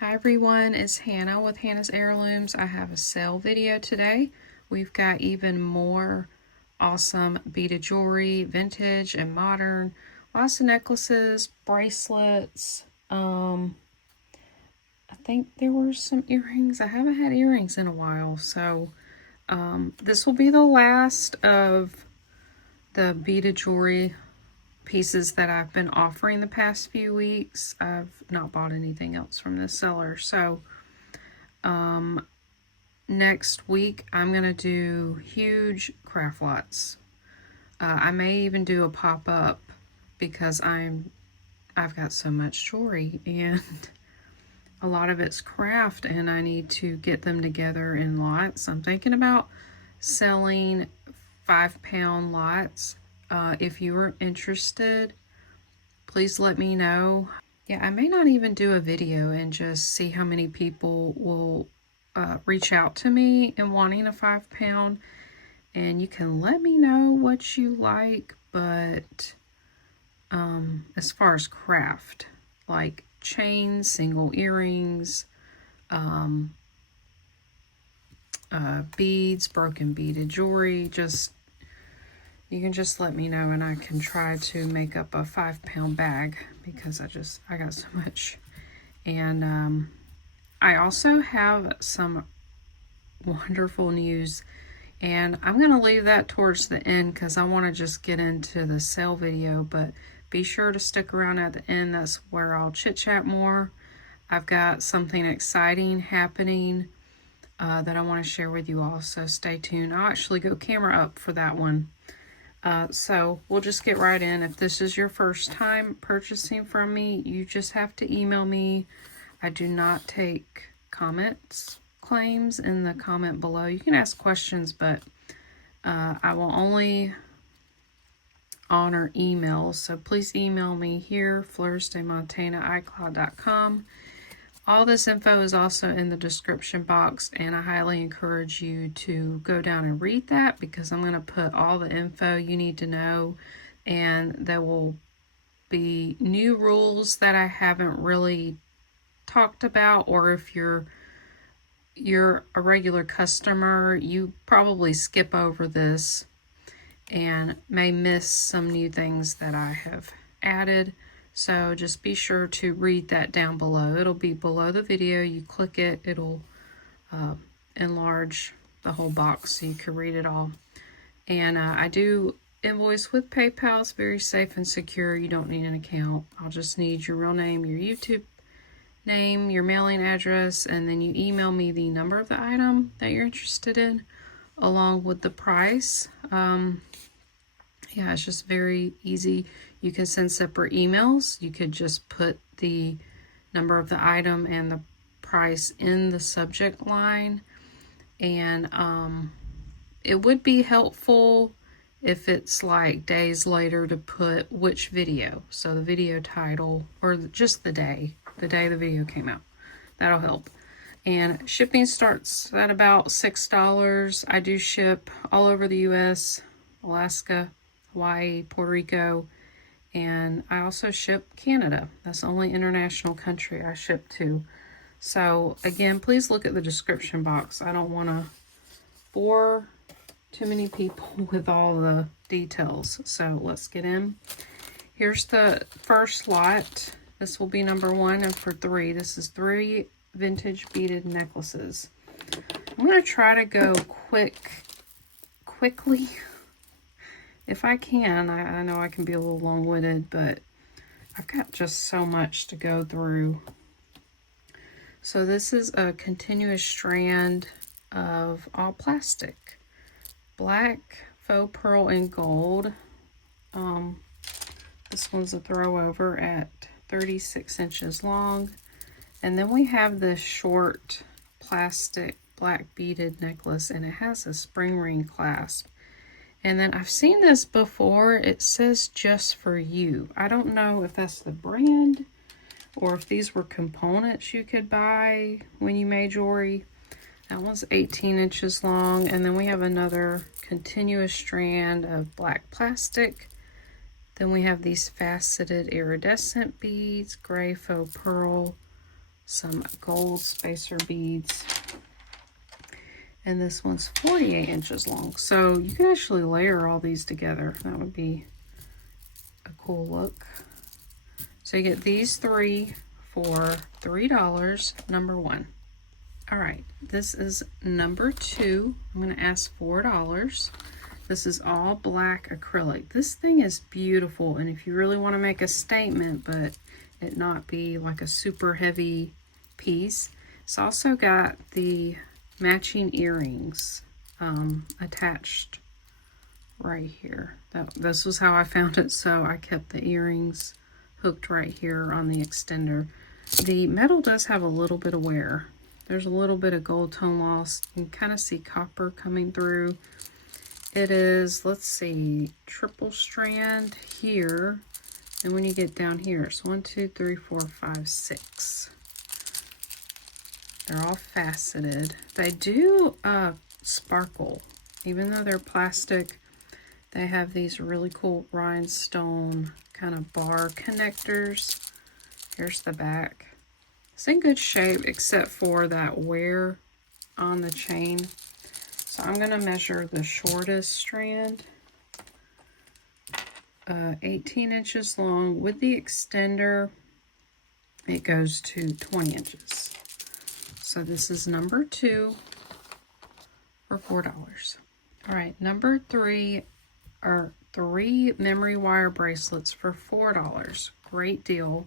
Hi everyone, it's Hannah with Hannah's Heirlooms. I have a sale video today. We've got even more awesome beaded jewelry, vintage and modern. Lots of necklaces, bracelets. I think there were some earrings. I haven't had earrings in a while, so this will be the last of the beaded jewelry pieces that I've been offering the past few weeks. I've not bought anything else from this seller. So next week I'm gonna do huge craft lots. I may even do a pop-up because I've got so much jewelry and a lot of it's craft and I need to get them together in lots. I'm thinking about selling 5-pound lots. If you are interested, please let me know. Yeah, I may not even do a video and just see how many people will reach out to me in wanting a 5-pound. And you can let me know what you like, but as far as craft, like chains, single earrings, beads, broken beaded jewelry, you can just let me know and I can try to make up a 5-pound bag because I got so much. And I also have some wonderful news, and I'm going to leave that towards the end because I want to just get into the sale video, but be sure to stick around at the end. That's where I'll chit chat more. I've got something exciting happening that I want to share with you all, so stay tuned. I'll actually go camera up for that one. So we'll just get right in. If this is your first time purchasing from me, you just have to email me. I do not take claims in the comment below. You can ask questions, but I will only honor emails. So please email me here, fleursdemontana@icloud.com. All this info is also in the description box, and I highly encourage you to go down and read that because I'm going to put all the info you need to know, and there will be new rules that I haven't really talked about, or if you're a regular customer, you probably skip over this and may miss some new things that I have added. So just be sure to read that down below. It'll be below the video. You click it, it'll enlarge the whole box so you can read it all. And I do invoice with PayPal. It's very safe and secure. You don't need an account. I'll just need your real name, your YouTube name, your mailing address, and then you email me the number of the item that you're interested in along with the price. Yeah, it's just very easy. You can send separate emails. You could just put the number of the item and the price in the subject line. And it would be helpful if it's like days later to put which video. So the video title or just the day the video came out. That'll help. And shipping starts at about $6. I do ship all over the US, Alaska, Hawaii, Puerto Rico, and I also ship Canada. That's the only international country I ship to. So again, please look at the description box. I don't want to bore too many people with all the details. So let's get in. Here's the first lot. This will be number 1, and for 3, this is 3 vintage beaded necklaces. I'm going to try to go quickly. If I can, I know I can be a little long-winded, but I've got just so much to go through. So this is a continuous strand of all plastic. Black, faux pearl, and gold. This one's a throw over at 36 inches long. And then we have this short plastic black beaded necklace, and it has a spring ring clasp. And then I've seen this before. It says just for you. I don't know if that's the brand or if these were components you could buy when you made jewelry. That one's 18 inches long. And then we have another continuous strand of black plastic. Then we have these faceted iridescent beads, gray faux pearl, some gold spacer beads. And this one's 48 inches long. So you can actually layer all these together. That would be a cool look. So you get these three for $3, number one. All right, this is number two. I'm gonna ask $4. This is all black acrylic. This thing is beautiful, and if you really want to make a statement, but it not be like a super heavy piece, it's also got the matching earrings attached right here. This was how I found it, so I kept the earrings hooked right here on the extender. The metal does have a little bit of wear. There's a little bit of gold tone loss. You can kind of see copper coming through. It is, let's see, triple strand here. And when you get down here, it's 1, 2, 3, 4, 5, 6. They're all faceted. They do sparkle. Even though they're plastic, they have these really cool rhinestone kind of bar connectors. Here's the back. It's in good shape except for that wear on the chain. So I'm going to measure the shortest strand. 18 inches long. With the extender, it goes to 20 inches. So this is number two for $4. All right, number three are 3 memory wire bracelets for $4. Great deal.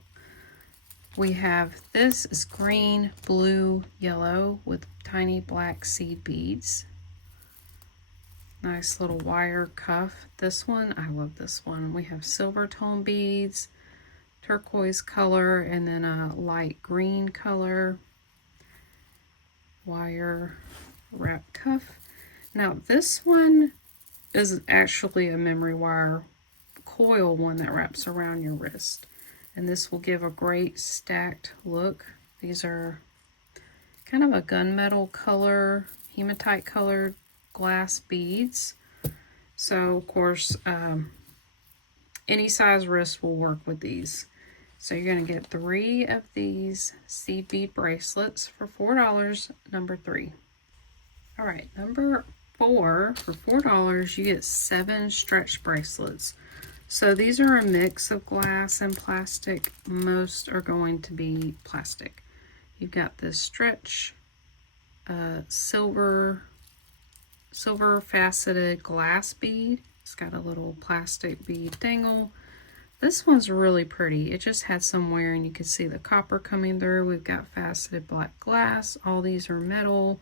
We have, this is green, blue, yellow with tiny black seed beads. Nice little wire cuff. This one, I love this one. We have silver tone beads, turquoise color, and then a light green color. Wire wrap cuff. Now this one is actually a memory wire coil one that wraps around your wrist. And this will give a great stacked look. These are kind of a gunmetal color, hematite colored glass beads. So of course, any size wrist will work with these. So you're going to get 3 of these seed bead bracelets for $4, number 3. All right, number 4, for $4, you get 7 stretch bracelets. So these are a mix of glass and plastic. Most are going to be plastic. You've got this stretch silver faceted glass bead. It's got a little plastic bead dangle. This one's really pretty. It just had some wear and you can see the copper coming through. We've got faceted black glass. All these are metal.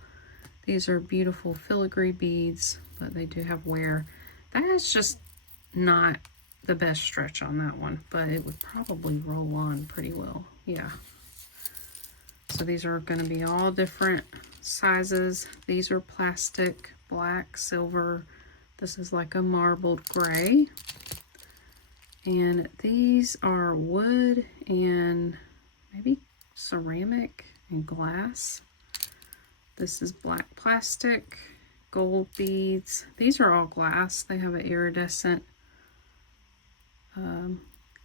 These are beautiful filigree beads, but they do have wear. That is just not the best stretch on that one, but it would probably roll on pretty well. Yeah. So these are going to be all different sizes. These are plastic, black, silver. This is like a marbled gray. And these are wood and maybe ceramic and glass. This is black plastic, gold beads. These are all glass. They have an iridescent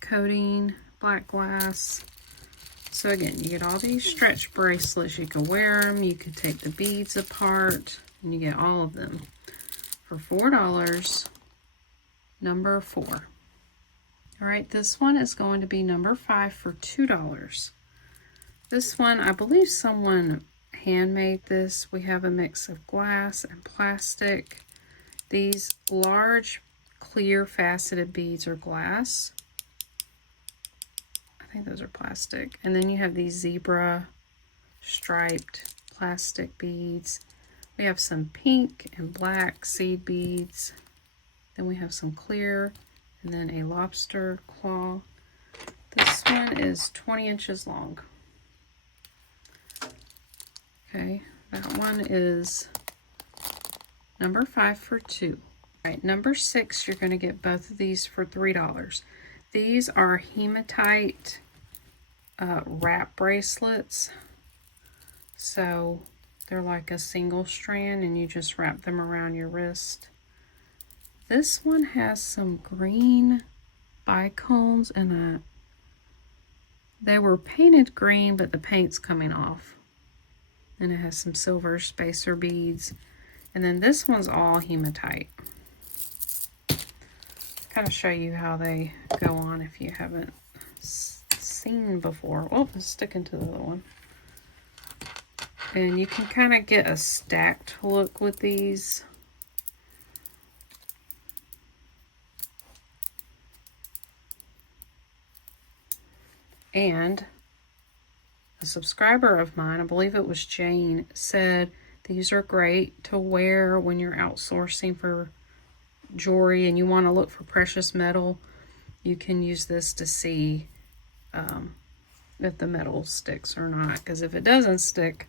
coating, black glass. So again, you get all these stretch bracelets. You can wear them. You can take the beads apart, and you get all of them for $4. Number 4. All right, this one is going to be number 5 for $2. This one, I believe someone handmade this. We have a mix of glass and plastic. These large clear faceted beads are glass. I think those are plastic. And then you have these zebra striped plastic beads. We have some pink and black seed beads. Then we have some clear and then a lobster claw. This one is 20 inches long. Okay, that one is number 5 for $2. All right, number 6, you're going to get both of these for $3. These are hematite wrap bracelets. So they're like a single strand and you just wrap them around your wrist. This one has some green bicones and a They were painted green, but the paint's coming off. And it has some silver spacer beads. And then this one's all hematite. Kind of show you how they go on if you haven't seen before. Oh, it's sticking to the other one. And you can kind of get a stacked look with these. And a subscriber of mine, I believe it was Jane, said these are great to wear when you're outsourcing for jewelry and you want to look for precious metal. You can use this to see if the metal sticks or not. Because if it doesn't stick,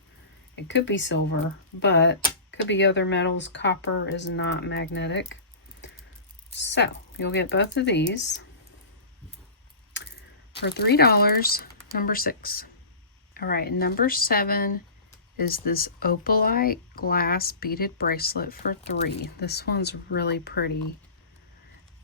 it could be silver, but could be other metals. Copper is not magnetic. So you'll get both of these for $3, number 6. All right, number 7 is this opalite glass beaded bracelet for $3. This one's really pretty.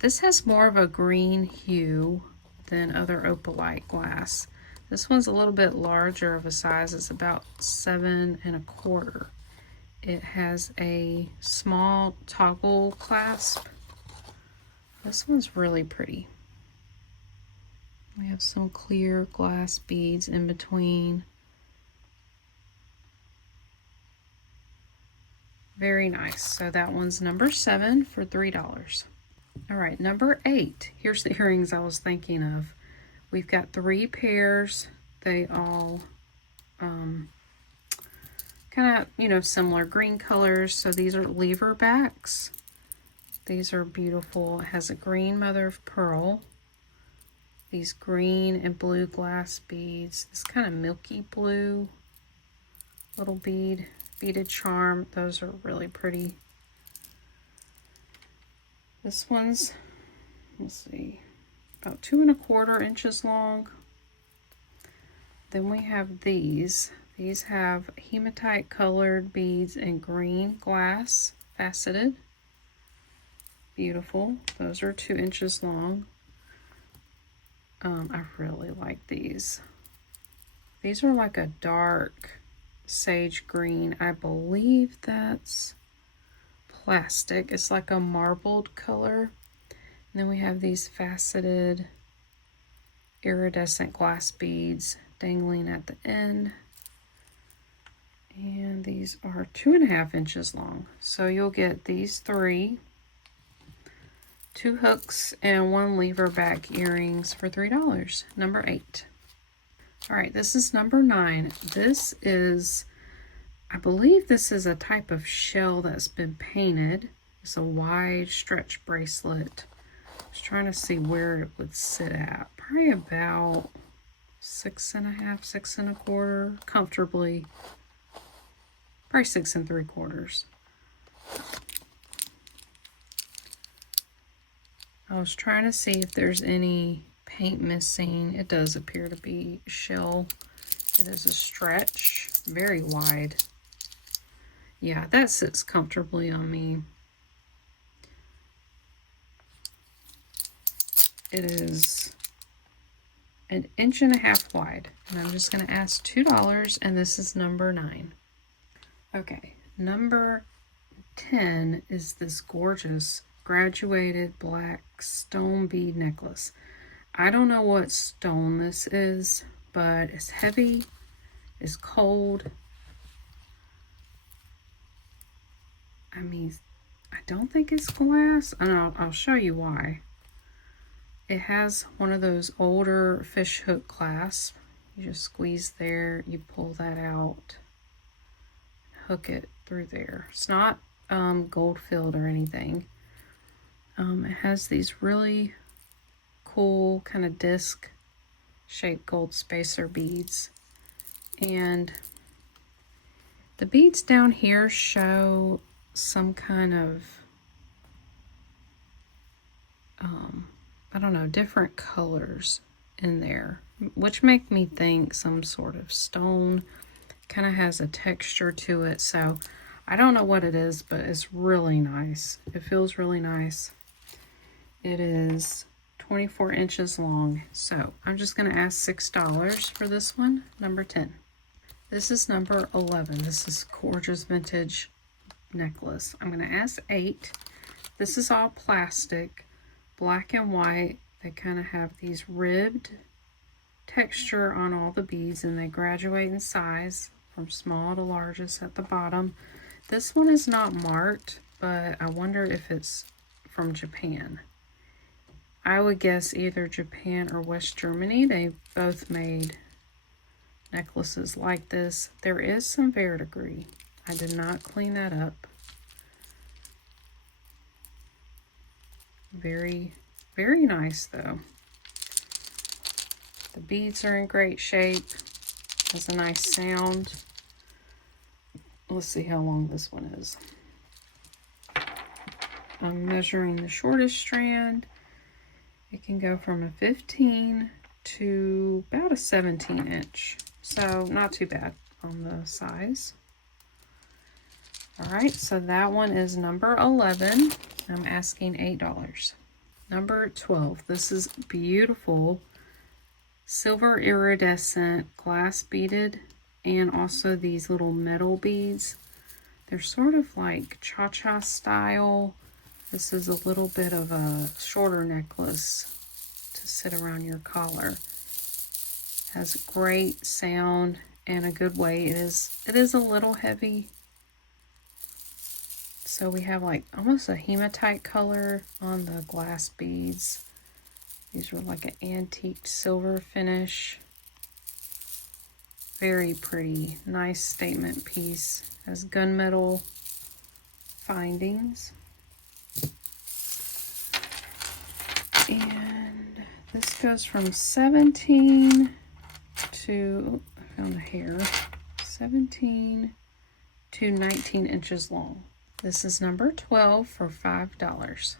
This has more of a green hue than other opalite glass. This one's a little bit larger of a size. It's about 7 1/4. It has a small toggle clasp. This one's really pretty. We have some clear glass beads in between. Very nice. So that one's number 7 for $3. All right, number 8. Here's the earrings I was thinking of. We've got 3 pairs. They all kind of, you know, similar green colors. So these are lever backs. These are beautiful. It has a green mother of pearl. These green and blue glass beads. This kind of milky blue little beaded charm. Those are really pretty. This one's, let's see, about 2 1/4 inches long. Then we have these. These have hematite colored beads and green glass faceted. Beautiful. Those are 2 inches long. I really like these. These are like a dark sage green. I believe that's plastic. It's like a marbled color. And then we have these faceted iridescent glass beads dangling at the end. And these are 2 1/2 inches long. So you'll get these 3, 2 hooks, and 1 lever back earrings for $3. Number 8. All right, this is number 9. This is, I believe this is a type of shell that's been painted. It's a wide stretch bracelet. I was trying to see where it would sit at. Probably about 6 1/2, 6 1/4, comfortably. Probably 6 3/4. I was trying to see if there's any paint missing. It does appear to be shell. It is a stretch, very wide. Yeah, that sits comfortably on me. It is 1 1/2 inches wide. And I'm just going to ask $2, and this is number 9. Okay, number 10 is this gorgeous graduated black stone bead necklace. I don't know what stone this is, but it's heavy, it's cold. I mean, I don't think it's glass, and I'll show you why. It has one of those older fish hook clasps. You just squeeze there, you pull that out, hook it through there. It's not gold filled or anything. It has these really cool kind of disc shaped gold spacer beads, and the beads down here show some kind of I don't know, different colors in there, which make me think some sort of stone. Kind of has a texture to it, so I don't know what it is, but it's really nice. It feels really nice. It is 24 inches long. So I'm just going to ask $6 for this one, number 10. This is number 11. This is gorgeous vintage necklace. I'm going to ask 8. This is all plastic, black and white. They kind of have these ribbed texture on all the beads, and they graduate in size from small to largest at the bottom. This one is not marked, but I wonder if it's from Japan. I would guess either Japan or West Germany. They both made necklaces like this. There is some verdigris. I did not clean that up. Very, very nice though. The beads are in great shape. Has a nice sound. Let's see how long this one is. I'm measuring the shortest strand. It can go from a 15 to about a 17 inch. So not too bad on the size. All right, so that one is number 11. I'm asking $8. Number 12. This is beautiful silver iridescent glass beaded, and also these little metal beads. They're sort of like cha-cha style. This is a little bit of a shorter necklace to sit around your collar. Has great sound and a good weight. It is a little heavy. So we have like almost a hematite color on the glass beads. These are like an antique silver finish. Very pretty, nice statement piece. Has gunmetal findings. And this goes from 17 to, I found a hair, 17 to 19 inches long. This is number 12 for $5.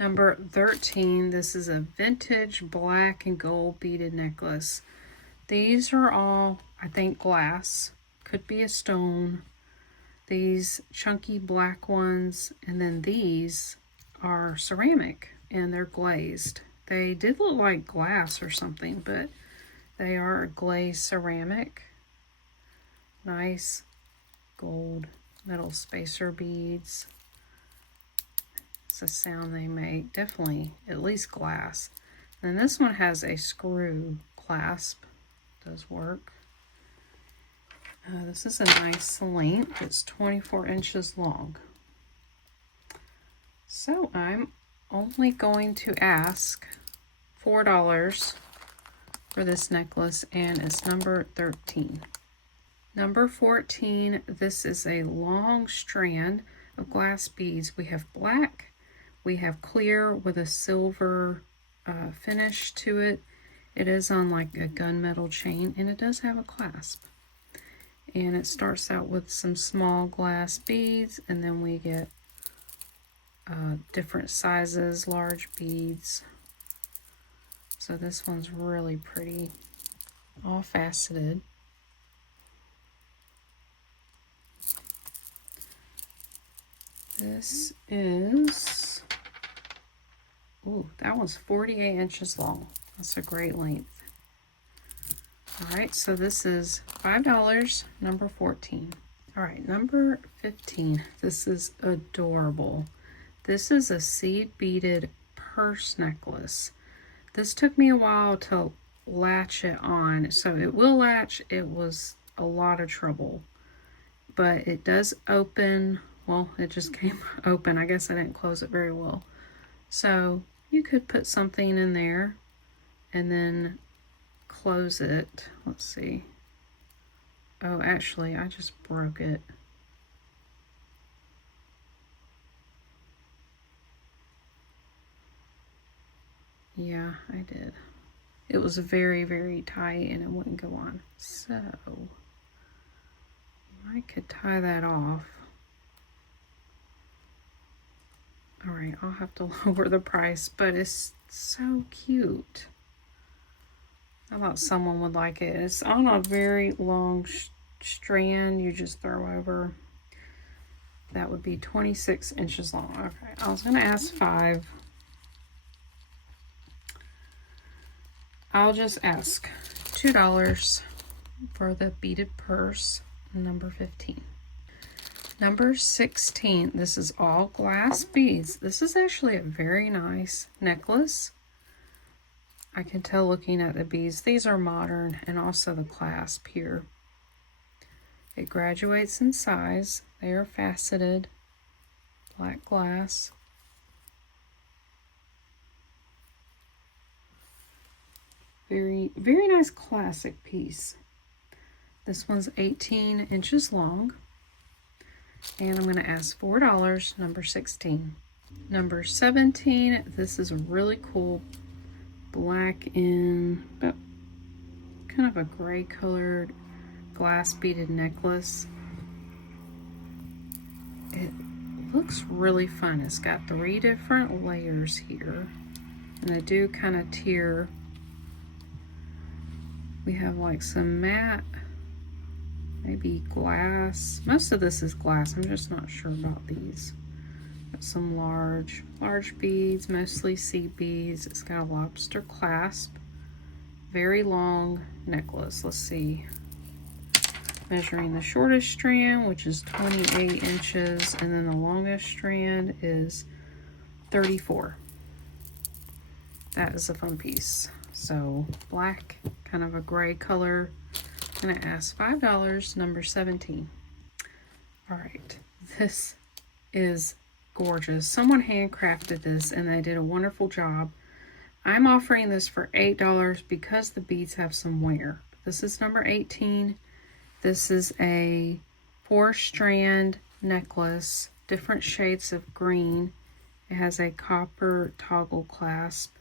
Number 13, this is a vintage black and gold beaded necklace. These are all, I think, glass. Could be a stone. These chunky black ones, and then these are ceramic and they're glazed. They did look like glass or something, but they are glazed ceramic. Nice gold metal spacer beads. It's a sound they make. Definitely at least glass. And this one has a screw clasp. Does work. This is a nice length. It's 24 inches long. So I'm only going to ask $4 for this necklace, and it's number 13. Number 14, this is a long strand of glass beads. We have black, we have clear with a silver finish to it. It is on like a gunmetal chain, and it does have a clasp. And it starts out with some small glass beads, and then we get different sizes, large beads. So this one's really pretty, all faceted. This is, ooh, that one's 48 inches long. That's a great length. All right, so this is $5, number 14. All right, number 15. This is adorable. This is a seed beaded purse necklace. This took me a while to latch it on. So it will latch. It was a lot of trouble. But it does open. Well, it just came open. I guess I didn't close it very well. So you could put something in there and then close it. Let's see. Oh, actually, I just broke it. Yeah, I did. It was very, very tight and it wouldn't go on. So I could tie that off. All right, I'll have to lower the price, but it's so cute. I thought someone would like it. It's on a very long strand you just throw over. That would be 26 inches long. Okay, I was going to ask $5. I'll just ask $2 for the beaded purse, number 15. Number 16, this is all glass beads. This is actually a very nice necklace. I can tell looking at the beads, these are modern, and also the clasp here. It graduates in size. They are faceted, black glass. Very, very nice classic piece. This one's 18 inches long. And I'm going to ask $4, number 16. Number 17, this is a really cool black and kind of a gray colored glass beaded necklace. It looks really fun. It's got 3 different layers here, and they do kind of tier. We have like some matte, maybe glass. Most of this is glass. I'm just not sure about these. Got some large beads, mostly seed beads. It's got a lobster clasp. Very long necklace. Let's see. Measuring the shortest strand, which is 28 inches, and then the longest strand is 34. That is a fun piece. So black, kind of a gray color. I'm gonna ask $5, number 17. All right, this is gorgeous. Someone handcrafted this and they did a wonderful job. I'm offering this for $8 because the beads have some wear. This is number 18. This is a 4-strand necklace, different shades of green. It has a copper toggle clasp.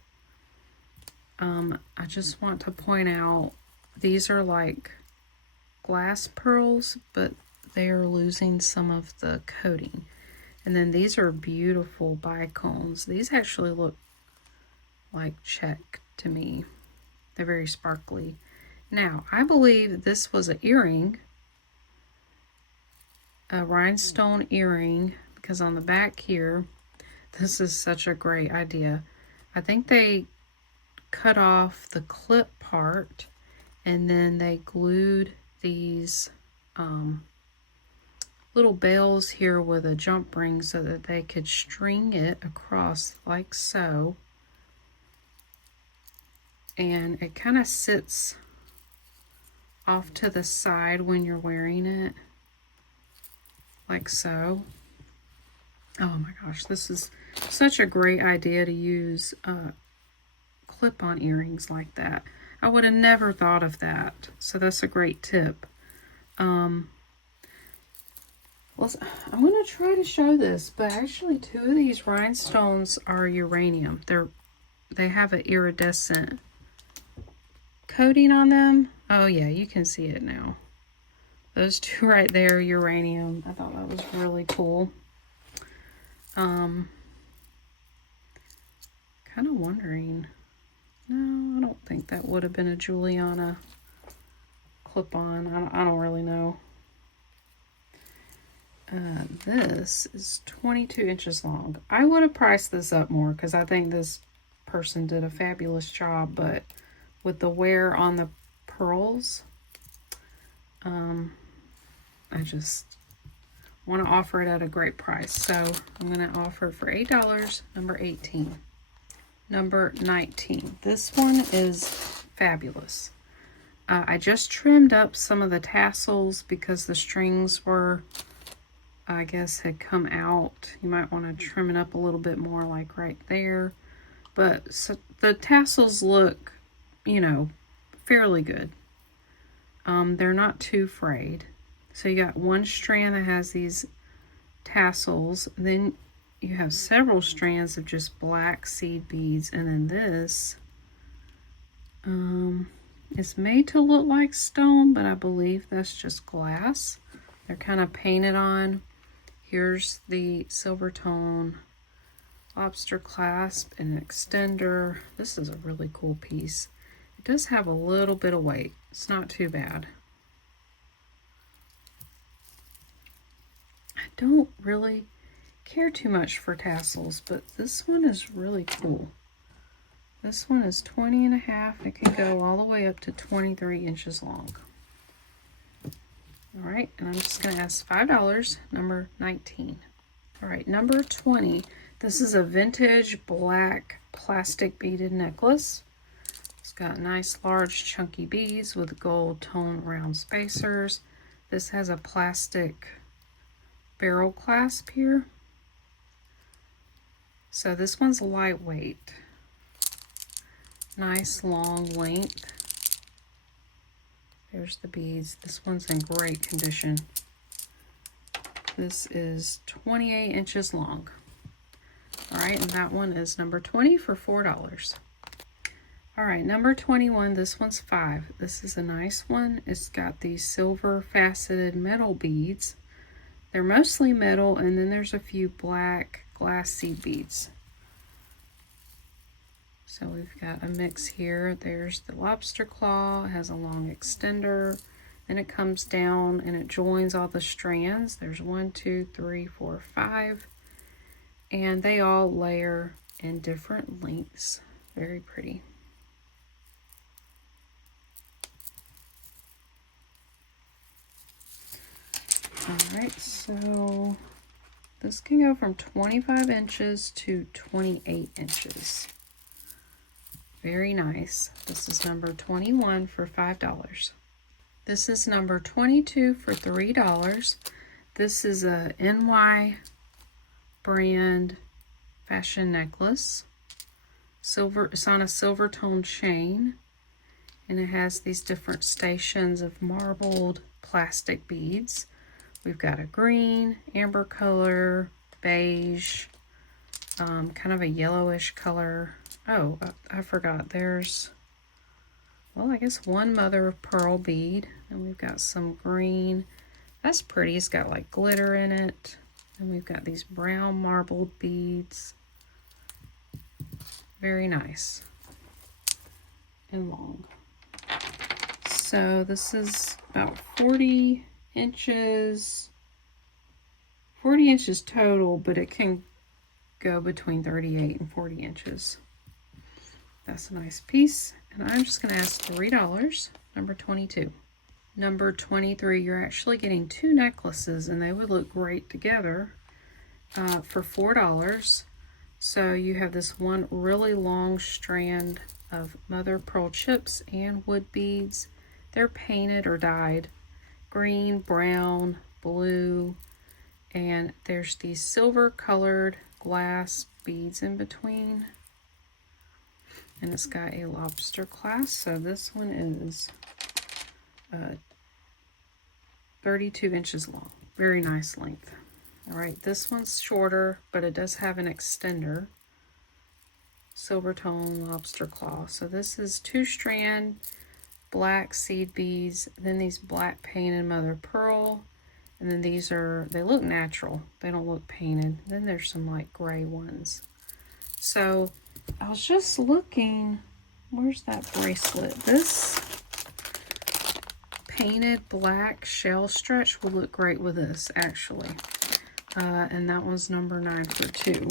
I just want to point out, these are like glass pearls, but they are losing some of the coating. And then these are beautiful bicones. These actually look like check to me. They're very sparkly. Now, I believe this was an earring, a rhinestone earring, because on the back here, this is such a great idea. I think they cut off the clip part and then they glued these little bells here with a jump ring so that they could string it across like so. And it kind of sits off to the side when you're wearing it, like so. Oh my gosh, this is such a great idea to use clip-on earrings like that. I would have never thought of that, so that's a great tip. I'm going to try to show this, but actually 2 of these rhinestones are uranium. They have an iridescent coating on them. Oh yeah, you can see it now. Those 2 right there, uranium. I thought that was really cool. Kind of wondering. No, I don't think that would have been a Juliana clip-on. I don't really know. This is 22 inches long. I would have priced this up more because I think this person did a fabulous job, but with the wear on the pearls, I just want to offer it at a great price. So I'm going to offer it for $8, number 18. Number 19. This one is fabulous. I just trimmed up some of the tassels because the strings were, I guess, had come out. You might want to trim it up a little bit more, like right there. But so the tassels look, you know, fairly good. They're not too frayed. So you got 1 strand that has these tassels. Then you have several strands of just black seed beads. And then this is made to look like stone, but I believe that's just glass. They're kind of painted on. Here's the silver tone lobster clasp and an extender. This is a really cool piece. It does have a little bit of weight. It's not too bad. I don't really care too much for tassels, but this one is really cool. This one is 20.5. It can go all the way up to 23 inches long. All right, and I'm just going to ask $5, number 19. All right, number 20. This is a vintage black plastic beaded necklace. It's got nice large chunky beads with gold tone round spacers. This has a plastic barrel clasp here. So this one's lightweight. Nice long length. There's the beads. This one's in great condition. This is 28 inches long. All right, and that one is number 20 for $4. All right, number 21, this one's 5. This is a nice one. It's got these silver faceted metal beads. They're mostly metal, and then there's a few black glass seed beads. So we've got a mix here. There's the lobster claw. It has a long extender. Then it comes down and it joins all the strands. There's 1, 2, 3, 4, 5. And they all layer in different lengths. Very pretty. All right, so this can go from 25 inches to 28 inches. Very nice. This is number 21 for $5. This is number 22 for $3. This is a NY brand fashion necklace. Silver, it's on a silver tone chain, and it has these different stations of marbled plastic beads. We've got a green, amber color, beige, kind of a yellowish color. Oh, I forgot. There's, well, I guess one mother of pearl bead. And we've got some green. That's pretty. It's got like glitter in it. And we've got these brown marbled beads. Very nice. And long. So this is about 40 inches. 40 inches total, but it can go between 38 and 40 inches. That's a nice piece, and I'm just going to ask $3, number 22. Number 23, you're actually getting 2 necklaces, and they would look great together for $4. So you have this one really long strand of mother of pearl chips and wood beads. They're painted or dyed green, brown, blue, and there's these silver colored glass beads in between. And it's got a lobster clasp. So this one is 32 inches long. Very nice length. All right, this one's shorter, but it does have an extender. Silver tone lobster claw. So this is 2-strand black seed beads, then these black painted mother of pearl, and then these are, they look natural. They don't look painted. Then there's some like gray ones. So I was just looking, where's that bracelet? This painted black shell stretch would look great with this, actually. And that was number 9 for 2.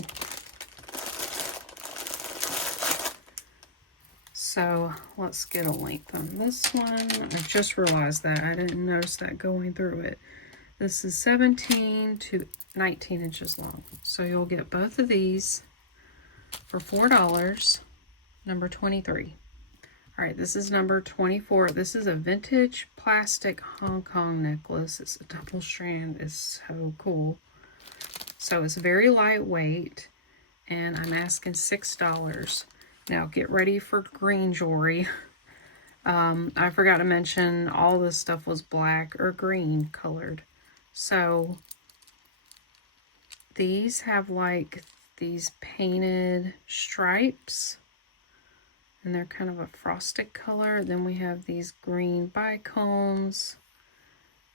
So let's get a length on this one. I just realized that. I didn't notice that going through it. This is 17 to 19 inches long. So you'll get both of these for $4, number 23. All right, this is number 24. This is a vintage plastic Hong Kong necklace. It's a double strand. It's so cool. So it's very lightweight, and I'm asking $6. Now get ready for green jewelry. I forgot to mention all this stuff was black or green colored. So these have like these painted stripes, and they're kind of a frosted color. Then we have these green bicones,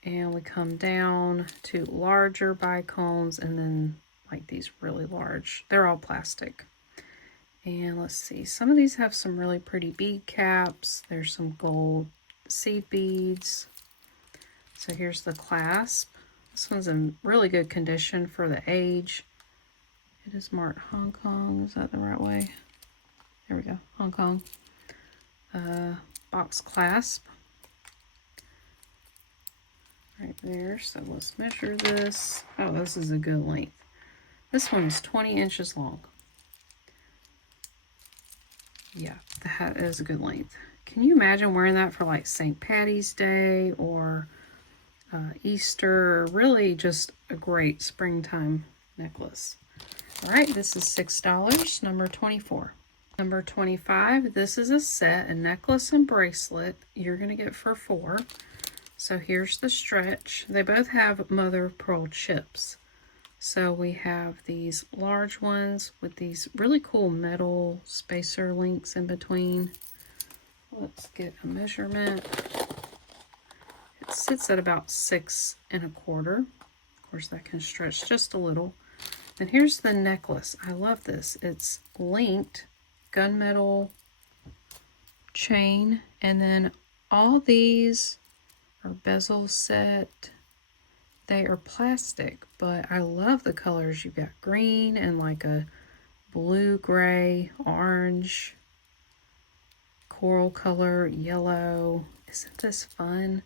and we come down to larger bicones, and then like these really large. They're all plastic. And let's see, some of these have some really pretty bead caps. There's some gold seed beads. So here's the clasp. This one's in really good condition for the age. It is marked Hong Kong. Is that the right way? There we go, Hong Kong. Box clasp. Right there, so let's measure this. Oh, this is a good length. This one's 20 inches long. Yeah, that is a good length. Can you imagine wearing that for like St. Patty's Day or Easter? Really just a great springtime necklace. All right, this is $6, number 24. Number 25, this is a set, a necklace and bracelet you're going to get for $4. So here's the stretch. They both have mother of pearl chips. So we have these large ones with these really cool metal spacer links in between. Let's get a measurement. It sits at about 6 1/4. Of course, that can stretch just a little. And here's the necklace. I love this. It's linked gunmetal chain, and then all these are bezel set. They are plastic, but I love the colors. You've got green and like a blue, gray, orange, coral color, yellow. Isn't this fun?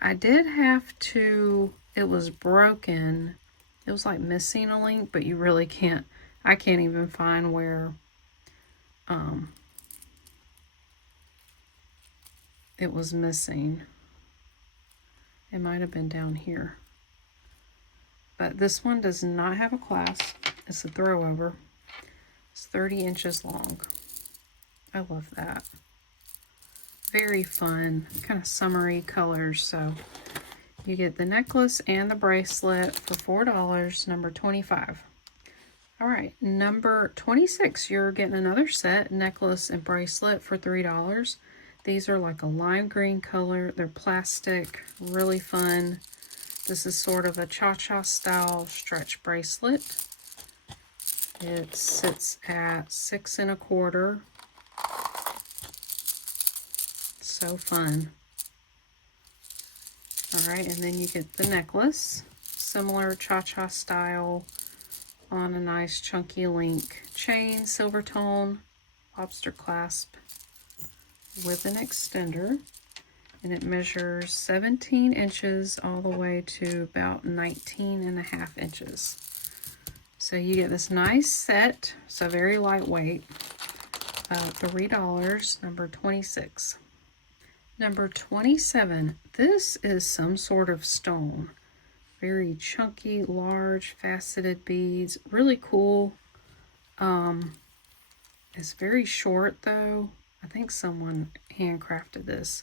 I did have to, it was broken. It was like missing a link, but you really can't, I can't even find where it was missing. It might have been down here. But this one does not have a clasp. It's a throw over. It's 30 inches long. I love that. Very fun, kind of summery colors. So you get the necklace and the bracelet for $4, number 25. All right, number 26, you're getting another set, necklace and bracelet for $3. These are like a lime green color. They're plastic, really fun. This is sort of a cha-cha style stretch bracelet. It sits at 6 1/4. So fun. All right, and then you get the necklace, similar cha-cha style on a nice chunky link chain, silver tone, lobster clasp with an extender. And it measures 17 inches all the way to about 19 1/2 inches. So you get this nice set, so very lightweight, $3, number 26. Number 27, this is some sort of stone. Very chunky, large, faceted beads, really cool. It's very short though. I think someone handcrafted this.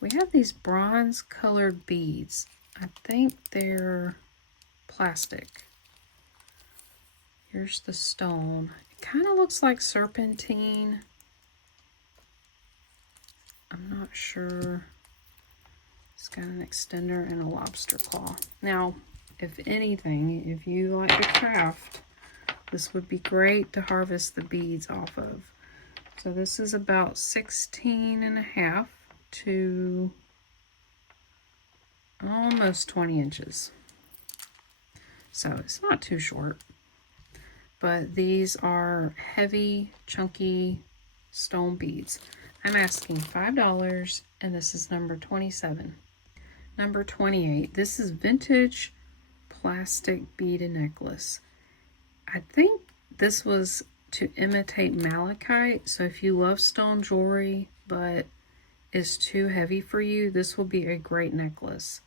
We have these bronze colored beads. I think they're plastic. Here's the stone. It kind of looks like serpentine. I'm not sure. It's got an extender and a lobster claw. Now, if anything, if you like to craft, this would be great to harvest the beads off of. So this is about 16 1/2 to almost 20 inches. So it's not too short. But these are heavy, chunky stone beads. I'm asking $5, and this is number 27. Number 28, this is vintage plastic beaded necklace. I think this was to imitate malachite, so if you love stone jewelry but is too heavy for you, this will be a great necklace.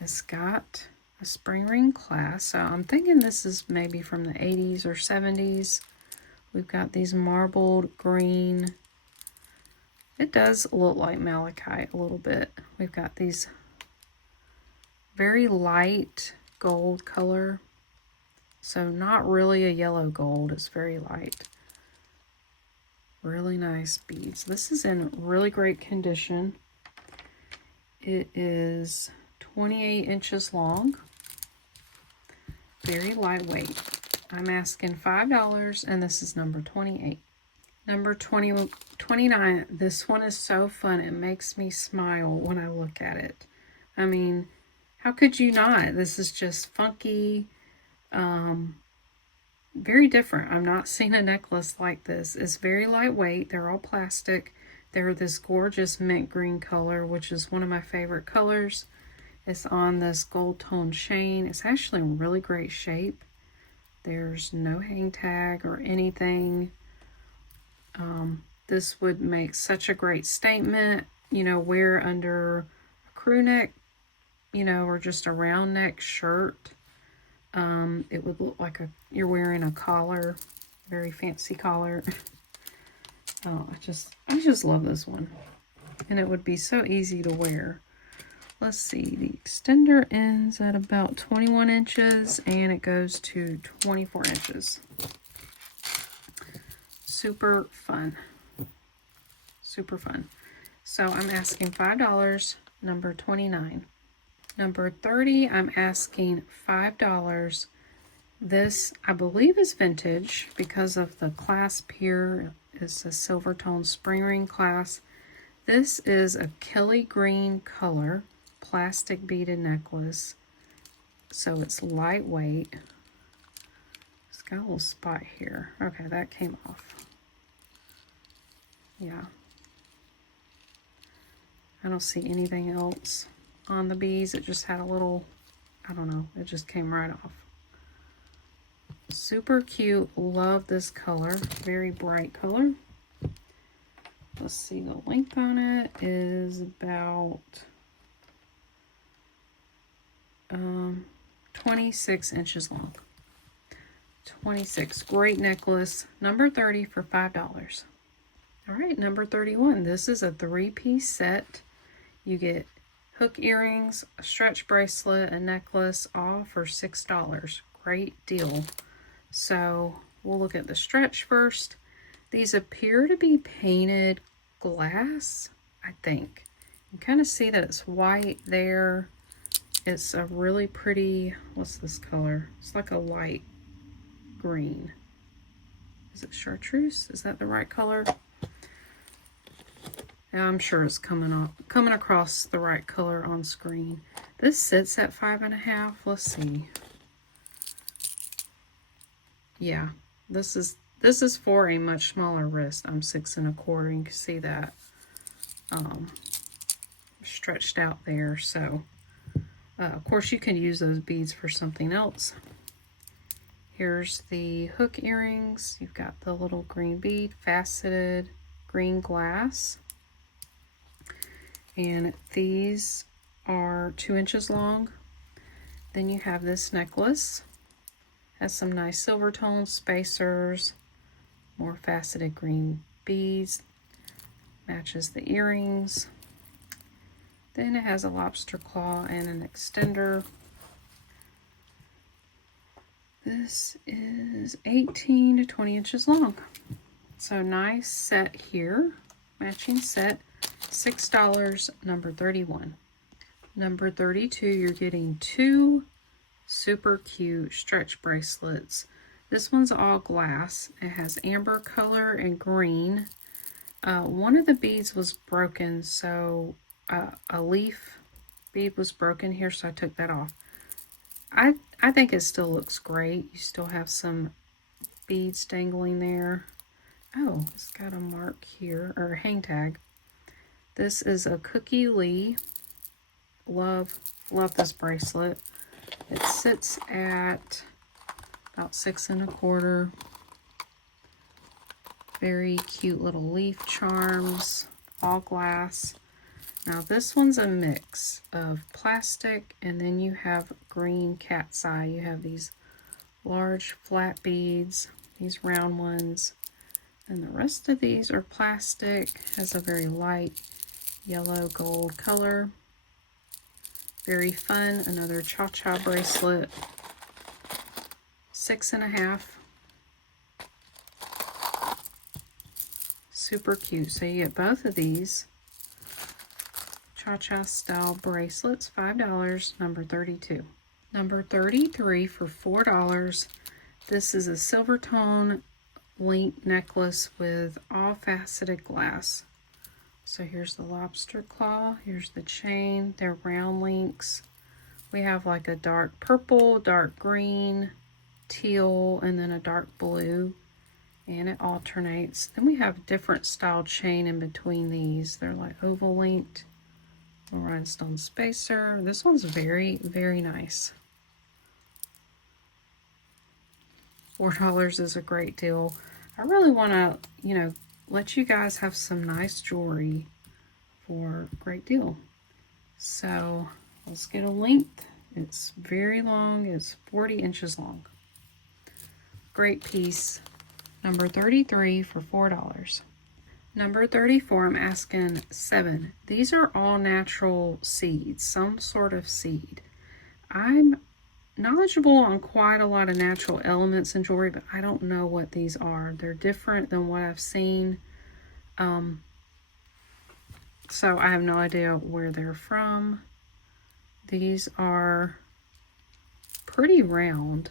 It's got a spring ring clasp, so I'm thinking this is maybe from the 80s or 70s. We've got these marbled green. It does look like malachite a little bit. We've got these very light gold color. So not really a yellow gold, it's very light. Really nice beads. This is in really great condition. It is 28 inches long. Very lightweight. I'm asking $5, and this is number 28. Number 29, this one is so fun. It makes me smile when I look at it. I mean, how could you not? This is just funky. very different. I'm not seeing a necklace like this. It's very lightweight. They're all plastic. They're this gorgeous mint green color, which is one of my favorite colors. It's on this gold tone chain. It's actually in really great shape. There's no hang tag or anything. This would make such a great statement, you know, wear under a crew neck, you know, or just a round neck shirt. It would look like you're wearing a collar, very fancy collar. Oh, I just love this one. And it would be so easy to wear. Let's see, the extender ends at about 21 inches and it goes to 24 inches. Super fun. Super fun. So I'm asking $5, number 29. Number 30, I'm asking $5. This, I believe, is vintage because of the clasp here. It's a silver tone spring ring clasp. This is a Kelly green color plastic beaded necklace. So it's lightweight. It's got a little spot here. Okay, that came off. Yeah. I don't see anything else on the beads. It just had a little, I don't know, it just came right off. Super cute. Love this color. Very bright color. Let's see, the length on it is about 26 inches long. 26. Great necklace. Number 30 for $5. All right, number 31. This is a 3-piece set. You get hook earrings, a stretch bracelet, a necklace, all for $6. Great deal. So we'll look at the stretch first. These appear to be painted glass, I think. You kind of see that it's white there. It's a really pretty, what's this color? It's like a light green. Is it chartreuse? Is that the right color? I'm sure it's coming across the right color on screen. This sits at 5.5. Let's see. Yeah, this is for a much smaller wrist. I'm 6 1/4. You can see that stretched out there. So, of course, you can use those beads for something else. Here's the hook earrings. You've got the little green bead, faceted green glass. And these are 2 inches long. Then you have this necklace. Has some nice silver tone spacers, more faceted green beads, matches the earrings. Then it has a lobster claw and an extender. This is 18 to 20 inches long. So nice set here, matching set. $6, number 31. Number 32, you're getting 2 super cute stretch bracelets. This one's all glass. It has amber color and green. One of the beads was broken, so a leaf bead was broken here, so I took that off. I think it still looks great. You still have some beads dangling there. Oh, it's got a mark here, or a hang tag. This is a Cookie Lee. Love this bracelet. It sits at about 6 1/4. Very cute little leaf charms, all glass. Now this one's a mix of plastic and then you have green cat's eye. You have these large flat beads, these round ones, and the rest of these are plastic. Has a very light yellow gold color. Very fun. Another cha-cha bracelet. 6 1/2. Super cute. So you get both of these cha-cha style bracelets. $5, number 32. Number 33 for $4. This is a silver tone link necklace with all faceted glass. So here's the lobster claw, here's the chain, they're round links. We have like a dark purple, dark green, teal and then a dark blue, and it alternates. Then we have different style chain in between these. They're like oval linked, a rhinestone spacer. This one's very, very nice. $4 is a great deal. I really want to, you know, let you guys have some nice jewelry for a great deal. So let's get a length. It's very long. It's 40 inches long. Great piece. Number 33 for $4. Number 34, I'm asking 7. These are all natural seeds, some sort of seed. I'm knowledgeable on quite a lot of natural elements in jewelry, but I don't know what these are. They're different than what I've seen. So I have no idea where they're from. These are pretty round,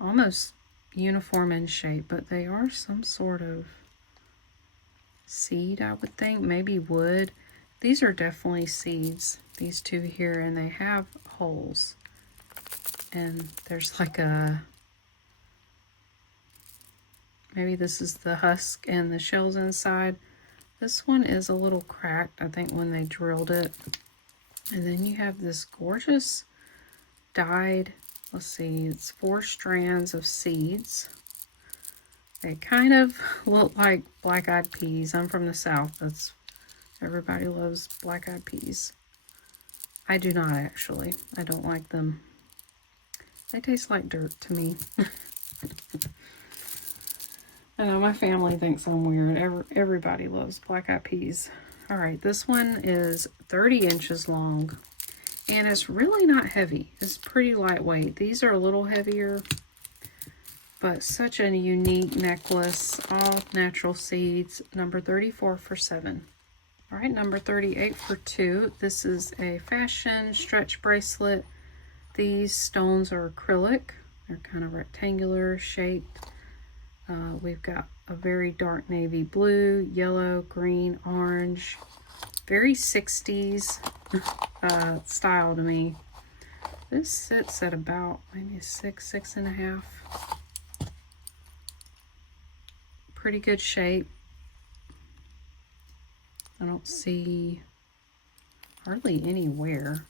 almost uniform in shape, but they are some sort of seed, I would think. Maybe wood. These are definitely seeds, these two here, and they have holes. And there's like a, maybe this is the husk and the shells inside. This one is a little cracked, I think, when they drilled it. And then you have this gorgeous dyed, let's see, it's 4 strands of seeds. They kind of look like black-eyed peas. I'm from the South. That's, everybody loves black-eyed peas. I do not, actually. I don't like them. They taste like dirt to me. I know my family thinks I'm weird. Everybody loves black-eyed peas. All right, this one is 30 inches long, and it's really not heavy. It's pretty lightweight. These are a little heavier, but such a unique necklace, all natural seeds. Number 34 for 7. All right, number 38 for 2. This is a fashion stretch bracelet. These stones are acrylic. They're kind of rectangular shaped. We've got a very dark navy blue, yellow, green, orange. Very 60s style to me. This sits at about maybe 6.5. Pretty good shape. I don't see hardly any wear.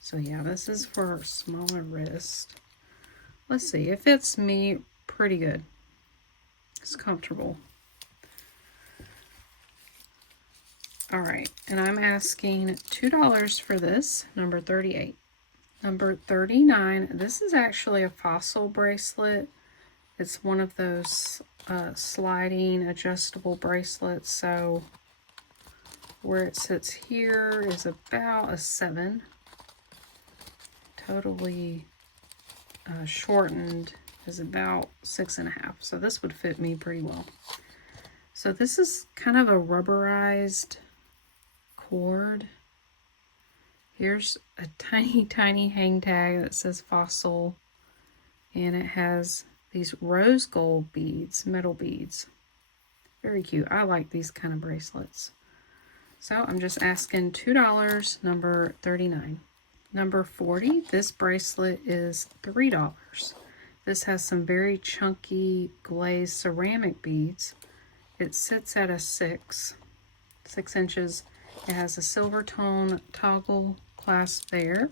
So yeah, this is for smaller wrist. Let's see, it fits me pretty good. It's comfortable. All right, and I'm asking $2 for this, number 38. Number 39, this is actually a fossil bracelet. It's one of those sliding adjustable bracelets. So where it sits here is about a 7. Totally shortened is about 6.5. So this would fit me pretty well. So this is kind of a rubberized cord. Here's a tiny, tiny hang tag that says fossil, and it has these rose gold beads, metal beads. Very cute. I like these kind of bracelets. So I'm just asking $2, number 39. Number 40, this bracelet is $3. This has some very chunky glazed ceramic beads. It sits at a 6 inches. It has a silver tone toggle clasp there.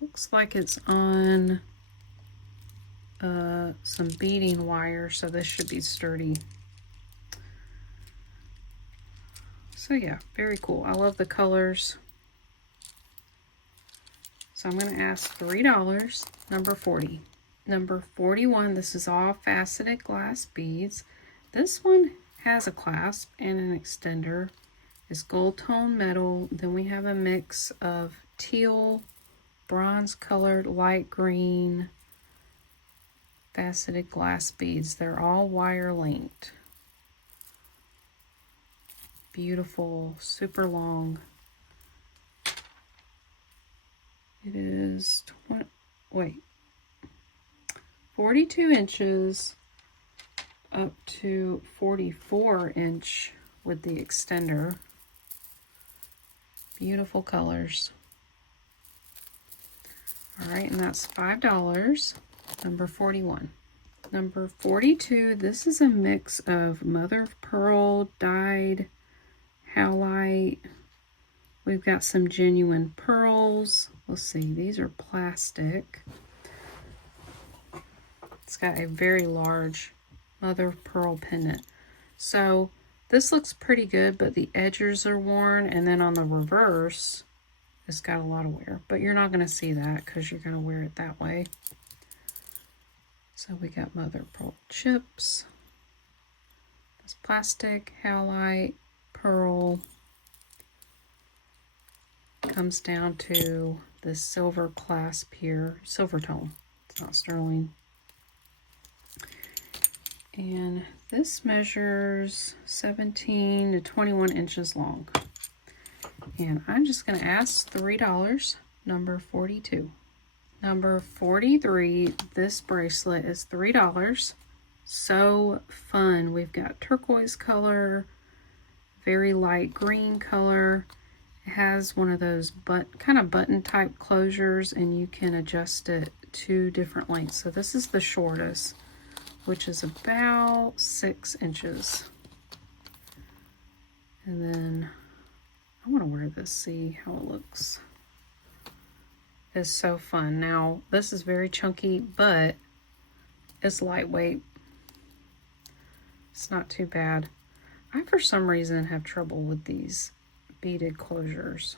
Looks like it's on some beading wire, so this should be sturdy. So yeah, very cool. I love the colors. So I'm going to ask $3, number 40. Number 41, this is all faceted glass beads. This one has a clasp and an extender. It's gold tone metal. Then we have a mix of teal, bronze colored, light green, faceted glass beads. They're all wire linked. Beautiful, super long. It is 42 inches up to 44 inch with the extender. Beautiful colors. All right, and that's $5. Number 41. Number 42, this is a mix of mother of pearl, dyed, howlite. We've got some genuine pearls. Let's see, these are plastic. It's got a very large mother of pearl pendant. So this looks pretty good, but the edges are worn, and then on the reverse, it's got a lot of wear. But you're not going to see that because you're going to wear it that way. So we got mother of pearl chips. It's plastic, howlite, pearl. Comes down to this silver clasp here, silver tone. It's not sterling. And this measures 17 to 21 inches long. And I'm just going to ask $3, number 42. Number 43, this bracelet is $3. So fun. We've got turquoise color, very light green color. It has one of those kind of button type closures, and you can adjust it to different lengths. So this is the shortest, which is about 6 inches. And then I want to wear this, see how it looks. It's so fun. Now, this is very chunky, but it's lightweight. It's not too bad. I, for some reason, have trouble with these beaded closures.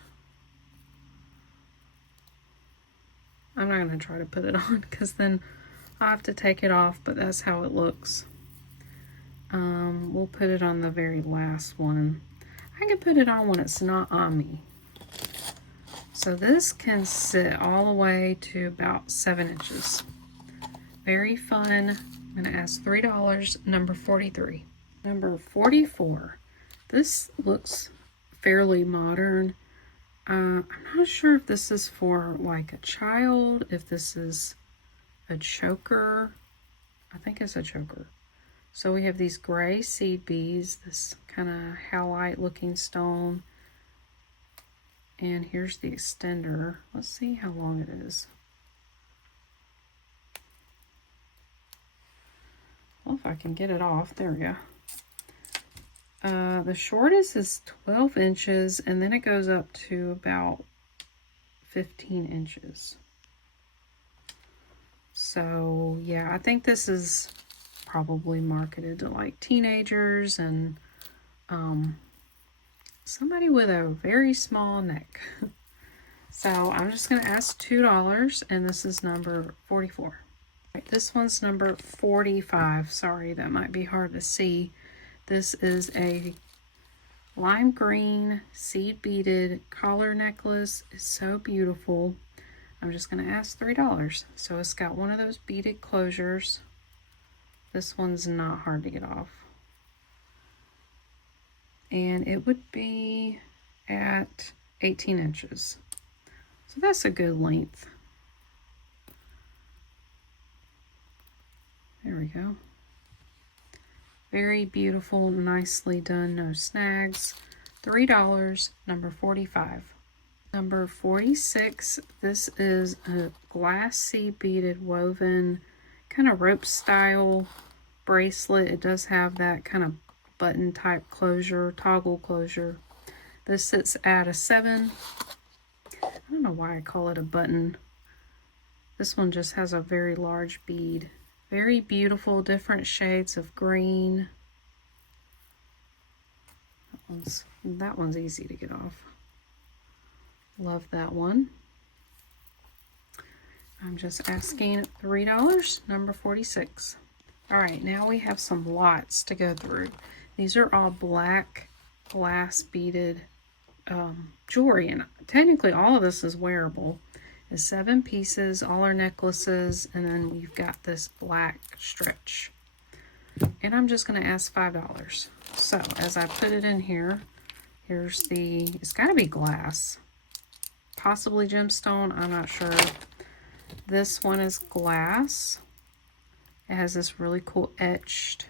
I'm not going to try to put it on because then I'll have to take it off, but that's how it looks. We'll put it on the very last one. I can put it on when it's not on me. So this can sit all the way to about 7 inches. Very fun. I'm going to ask $3, number 43. Number 44. This looks fairly modern. I'm not sure if this is for like a child, if this is a choker. I think it's a choker. So we have these gray seed beads, this kind of howlite looking stone. And here's the extender. Let's see how long it is. Well, if I can get it off, there we go. The shortest is 12 inches, and then it goes up to about 15 inches. So, yeah, I think this is probably marketed to like teenagers and somebody with a very small neck. So I'm just going to ask $2, and this is number 44. Right, this one's number 45. Sorry, that might be hard to see. This is a lime green seed beaded collar necklace. It's so beautiful. I'm just going to ask $3. So it's got one of those beaded closures. This one's not hard to get off. And it would be at 18 inches. So that's a good length. There we go. Very beautiful, nicely done, no snags. $3, number 45. Number 46, this is a glassy beaded woven kind of rope style bracelet. It does have that kind of button type closure, toggle closure. This sits at a 7. I don't know why I call it a button. This one just has a very large bead. Very beautiful, different shades of green. That one's easy to get off. Love that one. I'm just asking $3, number 46. All right, now we have some lots to go through. These are all black glass beaded jewelry, and technically all of this is wearable. It's 7 pieces, all are necklaces, and then we've got this black stretch. And I'm just going to ask $5. So as I put it in here, here's it's got to be glass, possibly gemstone, I'm not sure. This one is glass. It has this really cool etched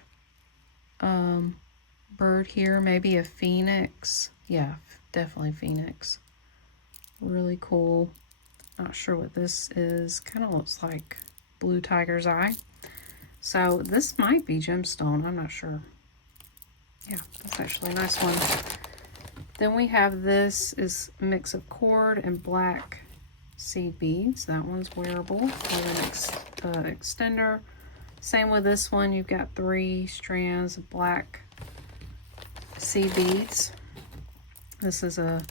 bird here, maybe a phoenix. Yeah, definitely phoenix. Really cool. Not sure what this is. Kind of looks like blue tiger's eye. So this might be gemstone. I'm not sure. Yeah, that's actually a nice one. Then we have this is a mix of cord and black seed beads. That one's wearable with an extender. Same with this one. You've got 3 strands of black seed beads. This is a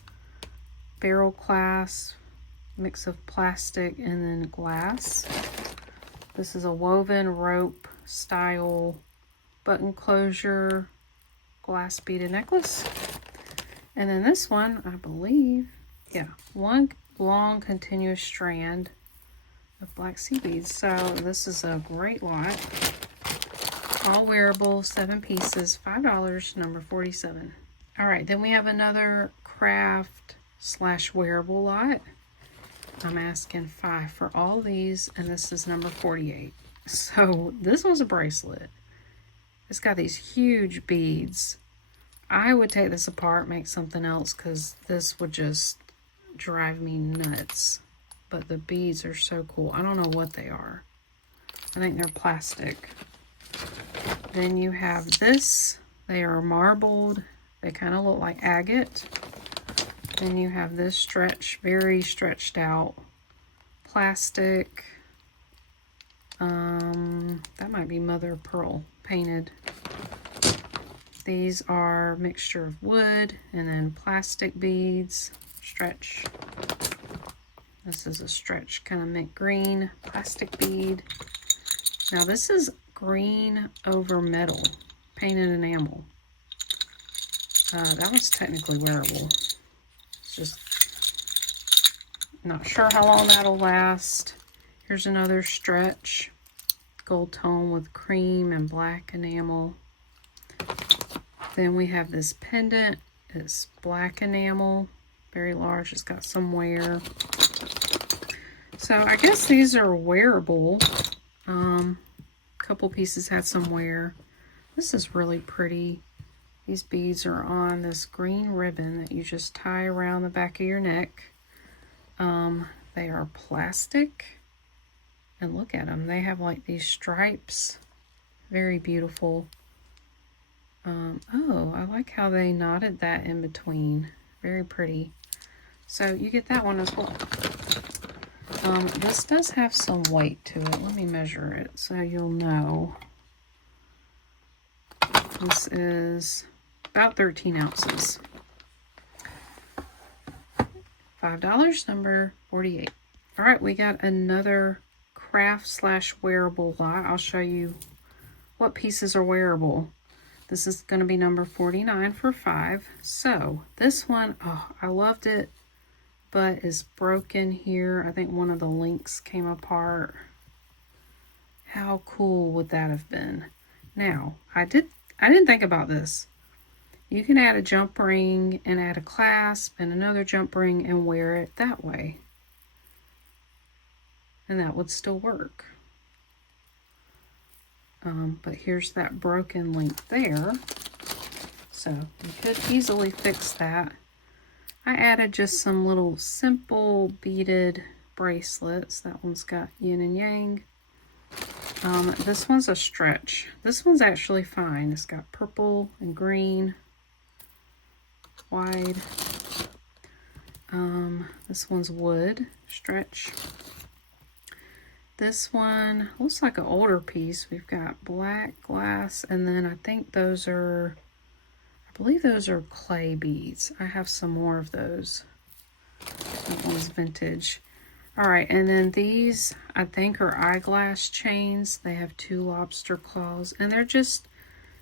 barrel clasp, mix of plastic and then glass. This is a woven rope style button closure glass beaded necklace. And then this one, I believe, yeah, one long continuous strand of black seed beads. So this is a great lot. All wearable, 7 pieces, $5, number 47. All right, then we have another craft / wearable lot. I'm asking 5 for all these, and this is number 48. So this was a bracelet. It's got these huge beads. I would take this apart, make something else, because this would just drive me nuts. But the beads are so cool. I don't know what they are. I think they're plastic. Then you have this. They are marbled. They kind of look like agate. Then you have this very stretched out plastic. That might be mother of pearl painted. These are mixture of wood and then plastic beads, stretch. This is a stretch kind of mint green plastic bead. Now this is green over metal, painted enamel. That was technically wearable. It's just not sure how long that'll last. Here's another stretch, gold tone with cream and black enamel. Then we have this pendant. It's black enamel, very large. It's got some wear. So I guess these are wearable. A couple pieces had some wear. This is really pretty. These beads are on this green ribbon that you just tie around the back of your neck. They are plastic. And look at them. They have like these stripes. Very beautiful. Oh, I like how they knotted that in between. Very pretty. So you get that one as well. This does have some weight to it. Let me measure it so you'll know. This is about 13 ounces. $5, number 48. All right, we got another craft / wearable lot. I'll show you what pieces are wearable. This is going to be number 49 for 5. So this one, oh, I loved it, but is broken here. I think one of the links came apart. How cool would that have been? Now, I didn't think about this. You can add a jump ring and add a clasp and another jump ring and wear it that way. And that would still work. But here's that broken link there. So you could easily fix that. I added just some little simple beaded bracelets. That one's got yin and yang. This one's a stretch. This one's actually fine. It's got purple and green. Wide. This one's wood stretch. This one looks like an older piece. We've got black glass, and then I think those are, I believe those are clay beads. I have some more of those. That one's vintage. All right, and then these I think are eyeglass chains. They have 2 lobster claws, and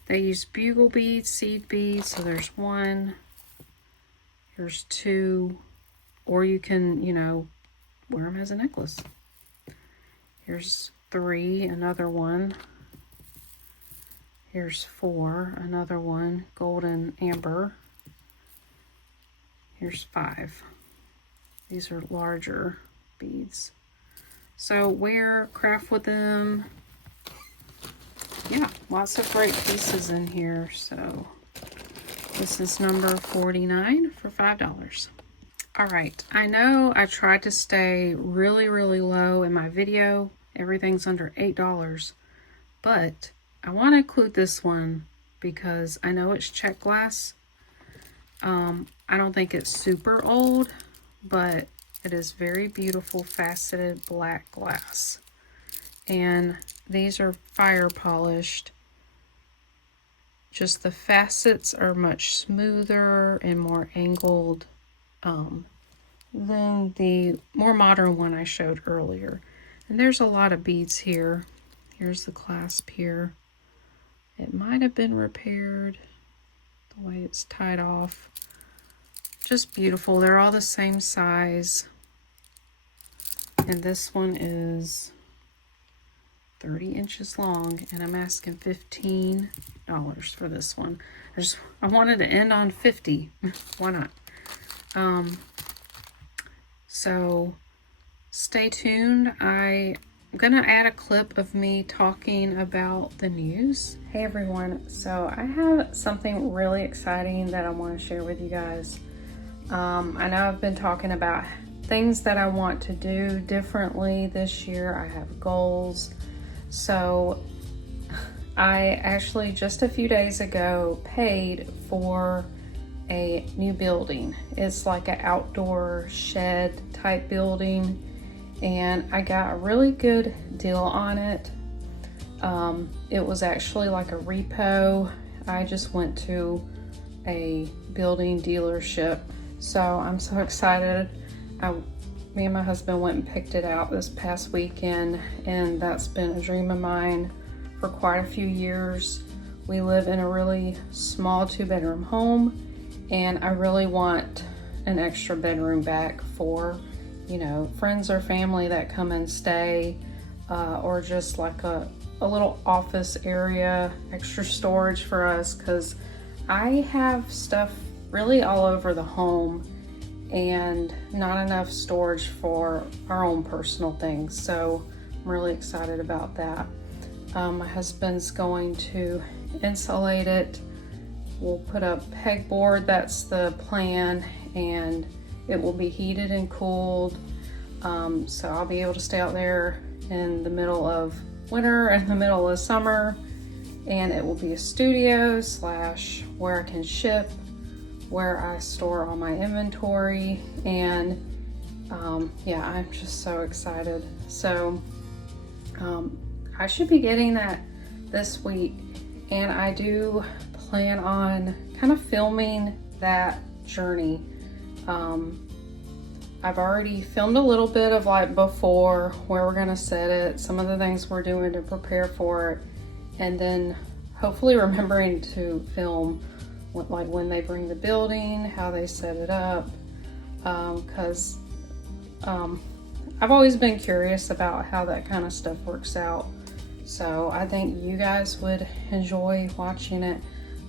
they use bugle beads, seed beads. So there's 1, there's 2, or you can, wear them as a necklace. Here's 3, another one. Here's 4, another one, golden amber. Here's 5. These are larger beads. So craft with them. Yeah, lots of great pieces in here. So this is number 49 for $5. All right, I know I tried to stay really low in my video. Everything's under $8, but I want to include this one because I know it's check glass. I don't think it's super old, but it is very beautiful faceted black glass. And these are fire polished. Just the facets are much smoother and more angled than the more modern one I showed earlier. And there's a lot of beads here. Here's the clasp here. It might have been repaired the way it's tied off. Just beautiful. They're all the same size. And this one is 30 inches long, and I'm asking $15 for this one. I wanted to end on 50. Why not? So stay tuned. I'm gonna add a clip of me talking about the news. Hey everyone, so I have something really exciting that I want to share with you guys. I know I've been talking about things that I want to do differently this year. I have goals. So I actually just a few days ago paid for a new building. It's like an outdoor shed type building, and I got a really good deal on it. It was actually like a repo. I just went to a building dealership, so I'm so excited. Me and my husband went and picked it out this past weekend, and that's been a dream of mine for quite a few years. We live in a really small 2-bedroom home, and I really want an extra bedroom back for, you know, friends or family that come and stay, or just like a little office area, extra storage for us, because I have stuff really all over the home and not enough storage for our own personal things. So I'm really excited about that. My husband's going to insulate it. We'll put up pegboard, that's the plan, and it will be heated and cooled. So I'll be able to stay out there in the middle of winter and the middle of summer, and it will be a studio slash where I can ship, where I store all my inventory, and yeah, I'm just so excited. So I should be getting that this week, and I do plan on kind of filming that journey. I've already filmed a little bit of like before, where we're gonna set it, some of the things we're doing to prepare for it, and then hopefully remembering to film like when they bring the building, how they set it up, because I've always been curious about how that kind of stuff works out. So I think you guys would enjoy watching it.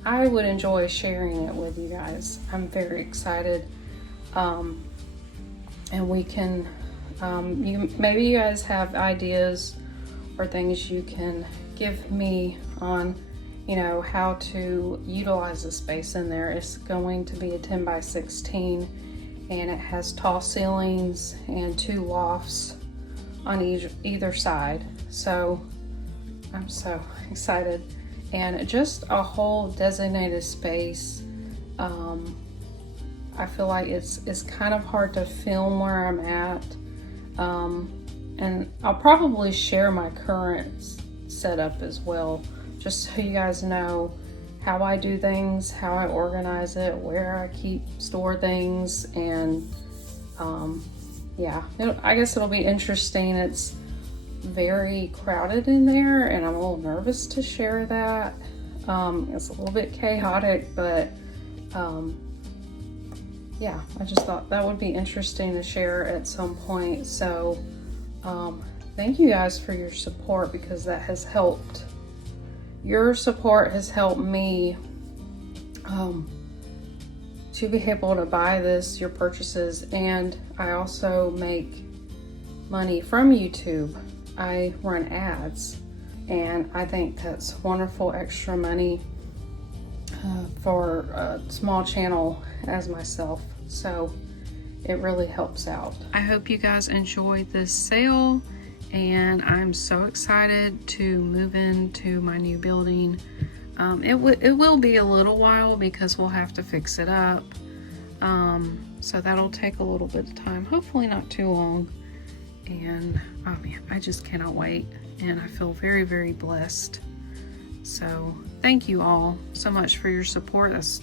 I would enjoy sharing it with you guys. I'm very excited. And we can, maybe you guys have ideas or things you can give me on, you know, how to utilize the space in there. It's going to be a 10 by 16, and it has tall ceilings and 2 lofts on either side. So I'm so excited, and just a whole designated space. I feel like it's kind of hard to film where I'm at, and I'll probably share my current setup as well, just so you guys know how I do things, how I organize it, where I store things, and yeah, I guess it'll be interesting. It's very crowded in there, and I'm a little nervous to share that. It's a little bit chaotic, but yeah, I just thought that would be interesting to share at some point. So thank you guys for your support, because that has helped. Your support has helped me to be able to buy your purchases, and I also make money from YouTube. I run ads, and I think that's wonderful extra money for a small channel as myself. So it really helps out. I hope you guys enjoyed this sale, and I'm so excited to move into my new building. It will be a little while because we'll have to fix it up. So that'll take a little bit of time, hopefully not too long. And oh man, I just cannot wait, and I feel very, very blessed. So thank you all so much for your support. That's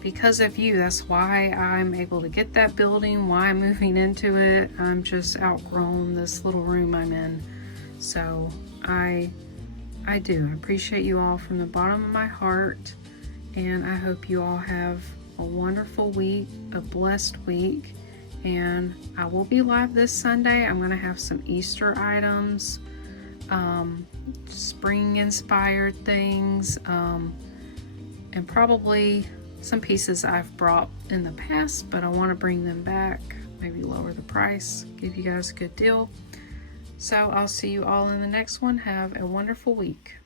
because of you. That's why I'm able to get that building, why I'm moving into it. I'm just outgrown this little room I'm in. So I do appreciate you all from the bottom of my heart, and I hope you all have a wonderful week, a blessed week. And I will be live this Sunday. I'm gonna have some Easter items, spring inspired things, and probably some pieces I've brought in the past, but I want to bring them back, maybe lower the price, give you guys a good deal. So I'll see you all in the next one. Have a wonderful week.